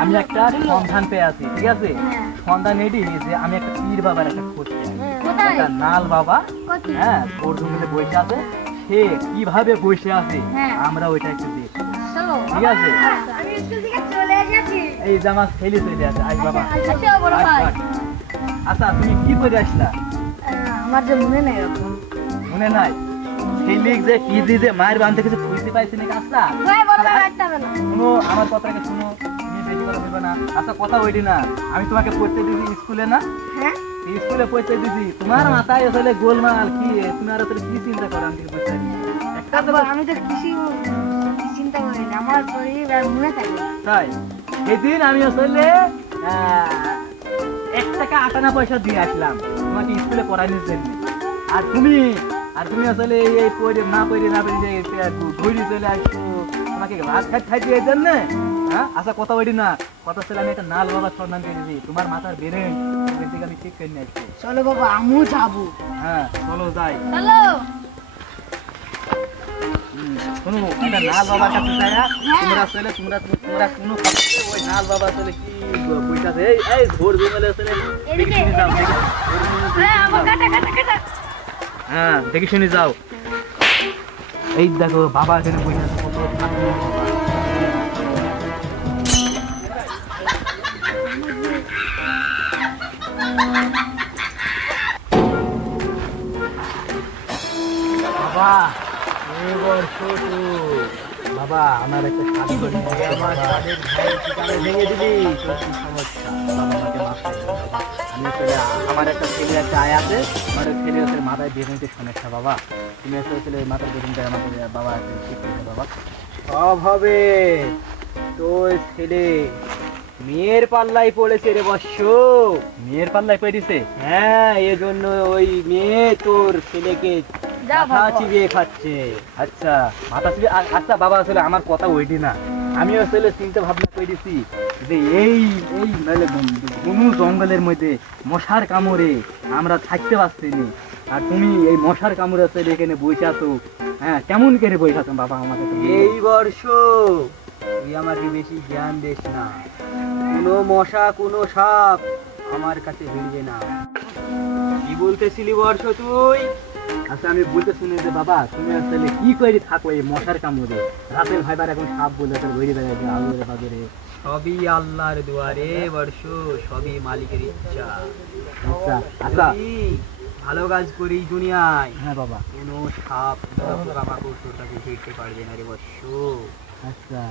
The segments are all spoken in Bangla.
আমি একটা সন্ধান পেয়ে আছি, ঠিক আছে? সন্ধান এটি যে আমি একটা পীর বাবার একটা খোঁজ পেয়ে একটা নাল বাবা, হ্যাঁ, ওর জমিতে বসে আছে। সে কিভাবে বসে আছে আমরা ওইটা একটু দেখি, ঠিক আছে? এই যে আমার ছেলে চলে আছে, আজ বাবা। আচ্ছা, তুমি কি করে আসলা? আমার যে মনে নেই এরকম। মনে নাই? ছেলে যে কি যে মায়ের বান্ধে কিছু খুঁজতে পাইছি নাকি? আচ্ছা শুনো, আমার কথাটাকে শুনো, তুমি বেশি কথা বলবে না। আচ্ছা, কথা ওইটি না, আমি তোমাকে পড়তে দিয়েছি স্কুলে না? স্কুলে পড়তে দিয়েছি, তোমার মাথায় আসলে গোলমাল কি? তুমি আর আসলে কি চিন্তা করো? আমি বুঝতে পারি আমি তো কিছু চিন্তা করি না, আমার পরিবার মনে থাকে। তাই সেদিন আমি আসলে 1 টাকা 58 পয়সা দিয়ে আসলাম তোমাকে স্কুলে পড়ানোর জন্য। আর তুমি আসলে এই পড়ে না যে ঘুরি চলে আসছো তোমাকে ভাত খাইতে এই জন্য। হ্যাঁ, আচ্ছা, কথা বলি না, কথা ছিল আমি একটা নাল বাবার সন্ধান করে দিই, তোমার মাথার বেরেন থেকে আমি ঠিক করে নিয়ে আসছি। চলো বাবা, আমিও যাবো। হ্যাঁ, চলো যাই। চলো। শোনো, একটা নাল বাবার কাছে যায়া তোমরা আসলে তোমরা কোনো ওই নাল বাবা আসলে কি বইটাছে, এই ভোর বিমলে আসলে দেখে শুনে যাও। হ্যাঁ, দেখে শুনে যাও। এই দেখো বাবা এখানে বসে আছে, কত বাবা। এবার ছোটু বাবা, আমার একটা কাজ করি, আমার কাজের ঠিকানা ভেঙে দিবি, তোর কি সমস্যা? বাবা আমাকে মাফ করে দাও বাবা। আমি আসলে আমার একটা ছেলে একটা আয় আছে, আমার ছেলে আসলে মাথায় বেরোতে সমস্যা বাবা। তুমি আসলে মাথার বেরোতে আমাকে বাবা ঠিক করে বাবা। সব হবে, তোর ছেলে মেয়ের পাল্লাই পড়েছে রে বৎস। মেয়ের পাল্লাই পড়েছে? হ্যাঁ, এজন্য ওই মেয়ে তোর ছেলেকে মাথা চিবিয়ে খাচ্ছে। আচ্ছা, মাথা চিবিয়ে। আচ্ছা বাবা, আসলে আমার কথা ওইটি না, আমি আসলে চিন্তা ভাবনা করেছি যে এই মানে বনু জঙ্গলের মধ্যে মশার কামড়ে আমরা থাকতে পারছি না, আর তুমি এই মশার কামড়ে আসলে এখানে বসে আছো। হ্যাঁ, কেমন করে বসে আছো বাবা? আমাকে এই বর্ষ তুই আমাকে বেশি জ্ঞান দিস না, কোনো মশা কোনো সাপ আমার কাছে ভিড়বে না। কি বলতেছিলি বর্ষ তুই? আচ্ছা, আমি বলতে শুনে যে বাবা, তুমি আসলে কি করে থাকো এই মশার কামড়ে? রাতের ভাইবার এখন সাপ বলে তোর ঘুরে বেড়াচ্ছে আলোরে বাজারে। সবই আল্লাহর দুয়ারে বর্ষ, সবই মালিকের ইচ্ছা। আচ্ছা আচ্ছা, ভালো কাজ করি দুনিয়ায়। হ্যাঁ বাবা, কোনো সাপ পোকামাকড় তোর কাছে ফিরতে পারবে না রে বর্ষ। আচ্ছা,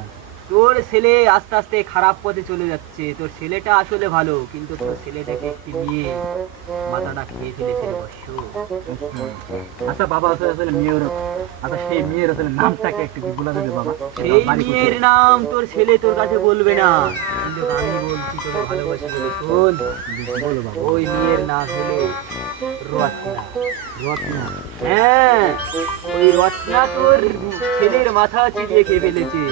তোর ছেলে আস্তে আস্তে খারাপ পথে চলে যাচ্ছে। তোর ছেলেটা আসলে ভালো, কিন্তু তোর ছেলেটাকে একটি নিয়ে মাথাটা খেয়ে ফেলেছে বর্ষ। আচ্ছা বাবা, আসলে মেয়ের, আচ্ছা সেই মেয়ের আসলে নামটাকে একটু বলে দেবে বাবা? সেই মেয়ের নাম তোর ছেলে তোর কাছে বলবে না, কিন্তু আমি বলছি তোকে ভালোবাসি বলে শোন। বলো বাবা। ওই মেয়ের নাম হলো রত্না। রত্না? হ্যাঁ, ওই রত্না তোর ছেলের মাথা চিবিয়ে খেয়ে ফেলেছে।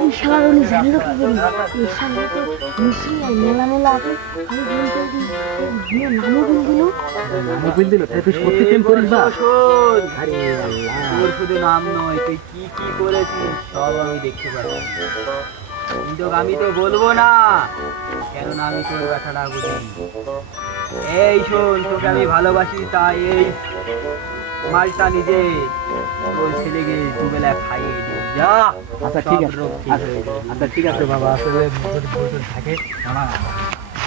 এই শালা উনি জানলো কি করি? এই শালা তো নিশ্চয়ই মেলা মেলা আছে। আমি বলতে বিয়ে নামও বল দিল। তাই তুই সত্যি প্রেম করিস বা? আরে আল্লাহ, তোর শুধু নাম নয়, তুই কি কি করেছিস সব আমি দেখতে পাচ্ছি, কিন্তু আমি তো বলবো না, কেননা আমি তোর ব্যথাটা বুঝি। এই শোন, তোকে আমি ভালোবাসি, তাই এই মালটা নিজে ওই ছেলেকে দুবেলা খাইয়ে দিই। যা। আচ্ছা ঠিক আছে, আচ্ছা ঠিক আছে বাবা, আসলে থাকে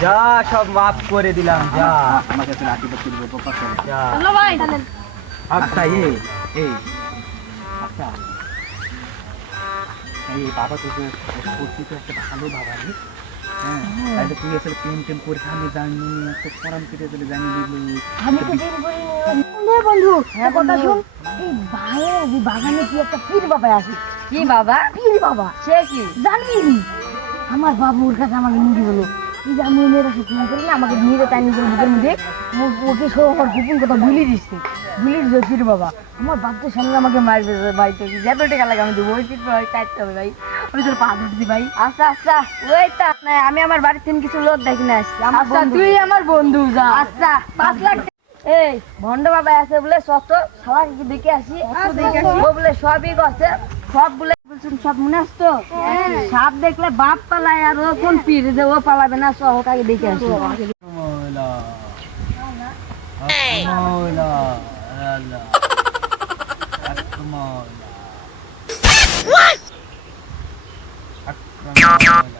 যা, সব মাফ করে দিলাম। যা, আমাকে তো রাখি বলতে যা। চলো ভাই। আচ্ছা এই আচ্ছা, এই বাবা তো সত্যি তো একটা ভালো বাবা রে। হ্যাঁ, তাহলে তুই আসলে প্রেম করে আমি জানি একটা ফরাম কেটে চলে জানি আমি তো প্রেম করি বন্ধু। হ্যাঁ কথা শুন, এই ভাইয়ের এই বাগানে কি একটা পীর বাবা আছে। কি বাবা? পীর বাবা। সে কি জানিস? আমার বাবুর কাছে আমাকে নিয়ে গেলো, এই যে আমি মেয়েরা শুকনো করি না, আমাকে নিয়ে যেতে নিজের বুকের মধ্যে, ওকে সব আমার গোপন কথা ভুলিয়ে দিচ্ছে পীর বাবা। আমার বাচ্চার সামনে আমাকে মারবে ভাই, তো যত টাকা লাগে আমি দেবো। ওই পীর বাবা চাইতে হবে ভাই, আমি তোর পা ধরছি ভাই। আচ্ছা আচ্ছা, ওইটা না, আমি আমার বাড়ির থেকে কিছু লোক দেখি না আসছি। আচ্ছা তুই আমার বন্ধু, যা। আচ্ছা 5 লাখ। এই ভন্ড বাবা আছে বলে সত সারা দেখে আসি, ও বলে সবই আছে, সব বলে তুমি সব মনে আসতো সাপ দেখলে বাপ পালায় আর ও কোন পীর যে ও পালাবে না সহ কাকে দেখে আসো ময়লা ময়লা আল্লাহ আকময়লা আকময়লা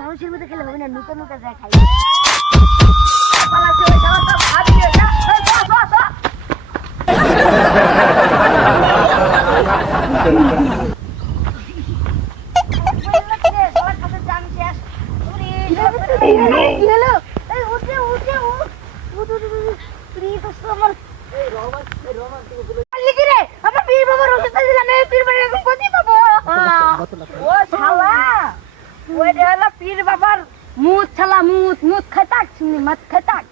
মানুষের মধ্যে খেলে হবে না নতুন নতুন যায় খাই পীর বাবার মুখ ছালা মুখ মুখ খাতাক শুনি মত খাতাক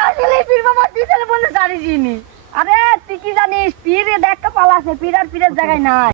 আসলে পীর বাবা তুই বলে জানিস আরে তুই কি জানিস পীর দেখ পালাছে পীর আর পীরের জায়গায় নাই